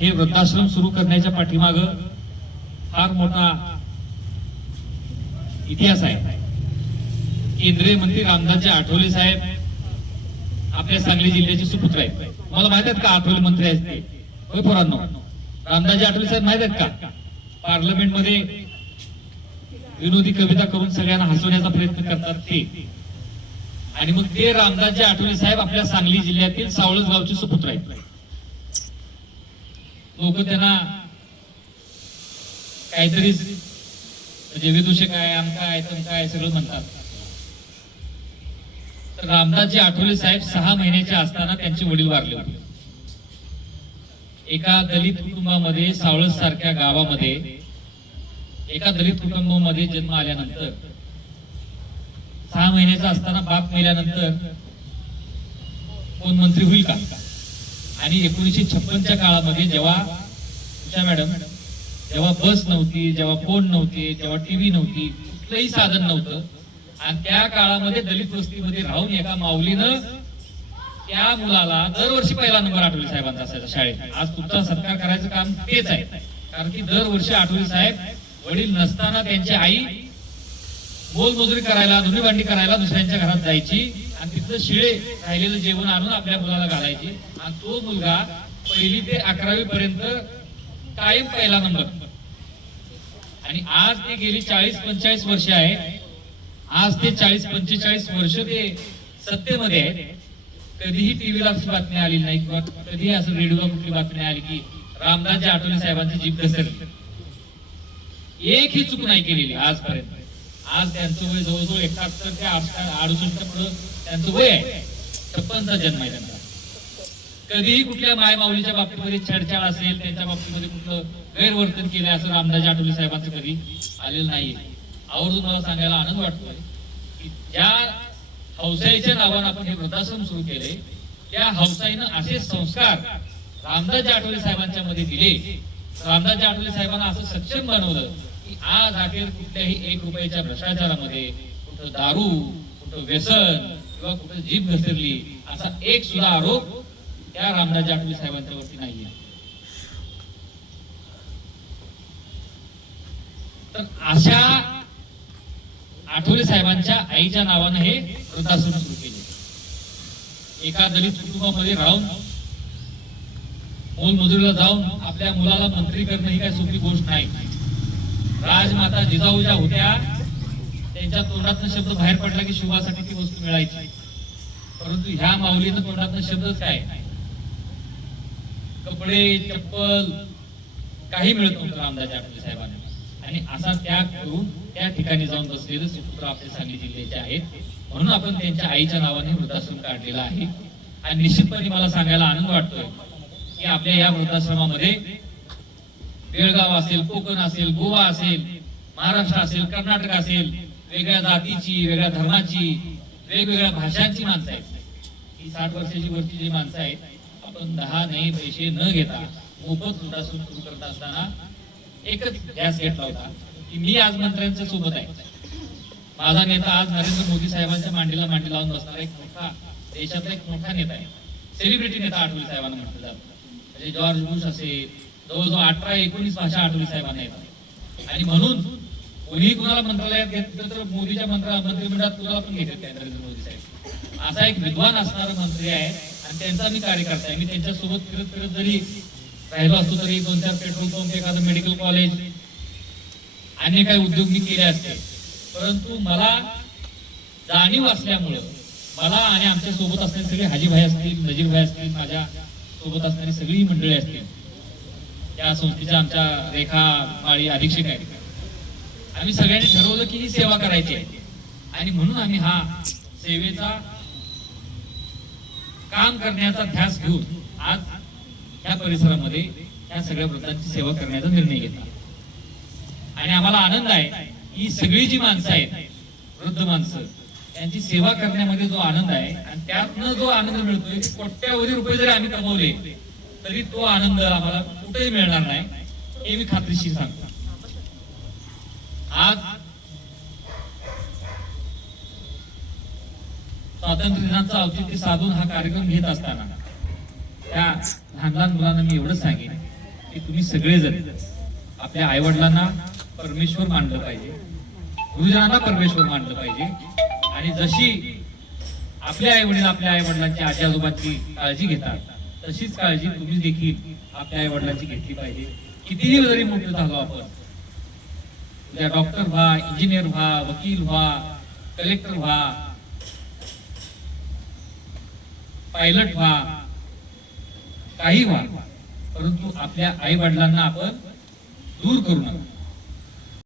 हे वृद्धाश्रम सुरू करण्याच्या पाठीमाग फार मोठा इतिहास आहे. केंद्रीय मंत्री रामदासजी आठवले साहेब आपल्या सांगली जिल्ह्याचे सुपुत्र आहेत. मला माहित आहेत का आठवले मंत्री आहेत ते? होय पोरांनो, रामदासजी आठवले साहेब माहित आहेत का? पार्लमेंट मध्ये विनोदी कविता करून सगळ्यांना हसवण्याचा प्रयत्न करतात ते. आणि मग ते रामदासजी आठवले साहेब आपल्या सांगली जिल्ह्यातील सावळज गावचे सुपुत्र आहेत. लोक त्यांना काहीतरी म्हणजे विदूषक आहे, आमका आहे, तमका आहे सगळं म्हणतात. तर रामदासजी आठवले साहेब 6 महिन्याचे असताना त्यांचे वडील वारले होते. एका दलित कुटुंबामध्ये, सावळज सारख्या गावामध्ये एका दलित कुटुंबामध्ये जन्म आल्यानंतर 6 महिन्याचा असताना बाप मेल्यानंतर कोण मंत्री होईल का? आणि 1956च्या काळामध्ये जेव्हा मॅडम जेव्हा बस नव्हती, जेव्हा फोन नव्हते, जेव्हा टीव्ही नव्हती, कुठलंही साधन नव्हतं, आणि त्या काळामध्ये दलित वस्तीमध्ये राहून एका माऊलीनं त्या मुलाला दरवर्षी पहिला नंबर आठवले साहेबांचा असायचा शाळेत. आज तुमचा सत्कार करायचं काम तेच आहे. कारण की दरवर्षी आठवले साहेब वडील नसताना त्यांची आई मोलमजुरी करायला, धुणी भांडी करायला दुसऱ्यांच्या घरात जायची आणि तिथलं शिळे राहिलेलं जेवण आणून आपल्या मुलाला घालायची. आणि तो मुलगा 1ली ते 11वी पर्यंत कायम पहिला नंबर. आणि आज ते गेली 40-45 वर्ष आहे. आज ते 40-45 वर्ष ते सत्तेमध्ये आहे. कधीही टीव्हीला बातमी आली नाही किंवा कधीही असं रेडिओला कुठली बातमी आली की रामदासजी आठवले साहेबांची जीभ घसरली. एकही चूक नाही केलेली आजपर्यंत. आज त्यांचं वय जवळजवळ 71 ते 68 पुढे त्यांचं वय आहे. 56चा जन्म आहे त्यांचा. कधीही कुठल्या माय माऊलीच्या बाबतीमध्ये छेडछाड असेल, त्यांच्या बाबतीमध्ये कुठलं गैरवर्तन केलं असं रामदासजी आठवले साहेबांचं कधी आलेलं नाहीये. आवर्जून मला सांगायला आनंद वाटतोय की ज्या हौसाईच्या नावानं आपण हे वृद्धाश्रम सुरू केले, त्या हौसाईनं असे संस्कार रामदासजी आठवले साहेबांच्या मध्ये दिले. रामदासजी आठवले साहेबांना असं सक्षम बनवलं की आज अखेर कुठल्याही 1 रुपयाच्या भ्रष्टाचारामध्ये, कुठं दारू, कुठं व्यसन किंवा कुठं जीभ घसरली असा एक सुद्धा आरोप त्या रामदासजी आठवले साहेबांच्या वरती नाहीये. तर अशा आठवले साहेबांच्या आईच्या नावानं हे वृद्धाश्रम सुरू केले. एका दलित कुटुंबामध्ये राहून, मोलमजुरीला जाऊन आपल्या मुलाला मंत्री करणं ही काही सोपी गोष्ट नाही. राजमाता जिजाऊ ज्या होत्या त्यांच्या तोंडातनं शब्द बाहेर पडला की शिवासाठी ती वस्तू मिळायची. परंतु ह्या माऊलीनं तोंडातनं शब्दच काय, कपडे, चप्पल काही मिळत नव्हतं रामदासजी आठवले साहेबांना. आणि असा त्याग करून त्या ठिकाणी जाऊन बसलेले सुपुत्र आपले सांगली जिल्ह्याचे आहेत. म्हणून आपण त्यांच्या आईच्या नावाने वृद्धाश्रम काढलेला आहे. आणि निश्चितपणे मला सांगायला आनंद वाटतोय की आपल्या या वृद्धाश्रमामध्ये बेळगाव असेल, कोकण असेल, गोवा असेल, महाराष्ट्र असेल, कर्नाटक असेल, वेगळ्या जातीची, वेगळ्या धर्माची, वेगवेगळ्या भाषांची माणसं आहेत. ही 60 वर्षाची वरची जी माणसं आहेत, आपण 10 नाही पैसे न घेता मोफत वृद्धाश्रम सुरू करत असताना एकच ध्यास घेतला होता की मी आज मंत्र्यांच्या सोबत आहे. माझा नेता आज नरेंद्र मोदी साहेबांच्या मांडीला मांडी लावून बसणारा एक मोठा, देशातला एक मोठा नेता आहे. सेलिब्रिटी नेता आठवले साहेबांना म्हटलं जातं. म्हणजे जॉर्ज बुश असेल, जवळजवळ 18-19 भाषा आठवले साहेबांना येतात. आणि म्हणून कोणीही कुणाला मंत्रालयात घेतलं तर मोदीच्या मंत्रिमंडळात कुणाला पण घेतात काय नरेंद्र मोदी साहेब. असा एक विद्वान असणारा मंत्री आहे आणि त्यांचा मी कार्यकर्ता आहे. मी त्यांच्यासोबत फिरत फिरत जरी राहिलो असतो तरी 2-4 पेट्रोल पंप, एखादं मेडिकल कॉलेज, अन्य काही उद्योग मी केले असते. परंतु मला जाणीव असल्यामुळं मला आणि आमच्या सोबत असणारे सगळे हाजीभाई असतील, नजीरभाई असतील, माझ्या सोबत असणारी सगळी मंडळी असतील, त्या संस्थेच्या आमच्या रेखा माळी अधीक्षक आहेत, आम्ही सगळ्यांनी ठरवलं की ही सेवा करायची आहे. आणि म्हणून आम्ही हा सेवेचा काम करण्याचा ध्यास घेऊन आज या परिसरामध्ये या सगळ्या वृद्धांची सेवा करण्याचा निर्णय घेतला. आणि आम्हाला आनंद आहे की सगळी जी माणसं आहेत, वृद्ध माणसं, त्यांची सेवा करण्यामध्ये जो आनंद आहे आणि त्यातनं जो आनंद मिळतोय, कोट्यावधी रुपये जरी आम्ही कमवले तरी तो आनंद आम्हाला कुठेही मिळणार नाही, हे मी खात्रीशीर सांगतो. आज स्वातंत्र्य दिनाचं औचित्य साधून हा कार्यक्रम घेत असताना त्या लहान लहान मुलांना मी एवढंच सांगेन की तुम्ही सगळेजण आपल्या आईवडिलांना परमेश्वर मानलं पाहिजे, गुरुजनांना परमेश्वर मानलं पाहिजे. आणि जशी आपले आई वडील आपल्या आई वडिलांची आजी आजोबांची काळजी घेतात, तशीच काळजी तुम्ही देखील आपल्या आई वडिलांची घेतली पाहिजे. कितीही जरी मोठं झालो आपण, उद्या डॉक्टर व्हा, इंजिनियर व्हा, वकील व्हा, कलेक्टर व्हा, पायलट व्हा, काही व्हा, परंतु आपल्या आई वडिलांना आपण दूर करू नका.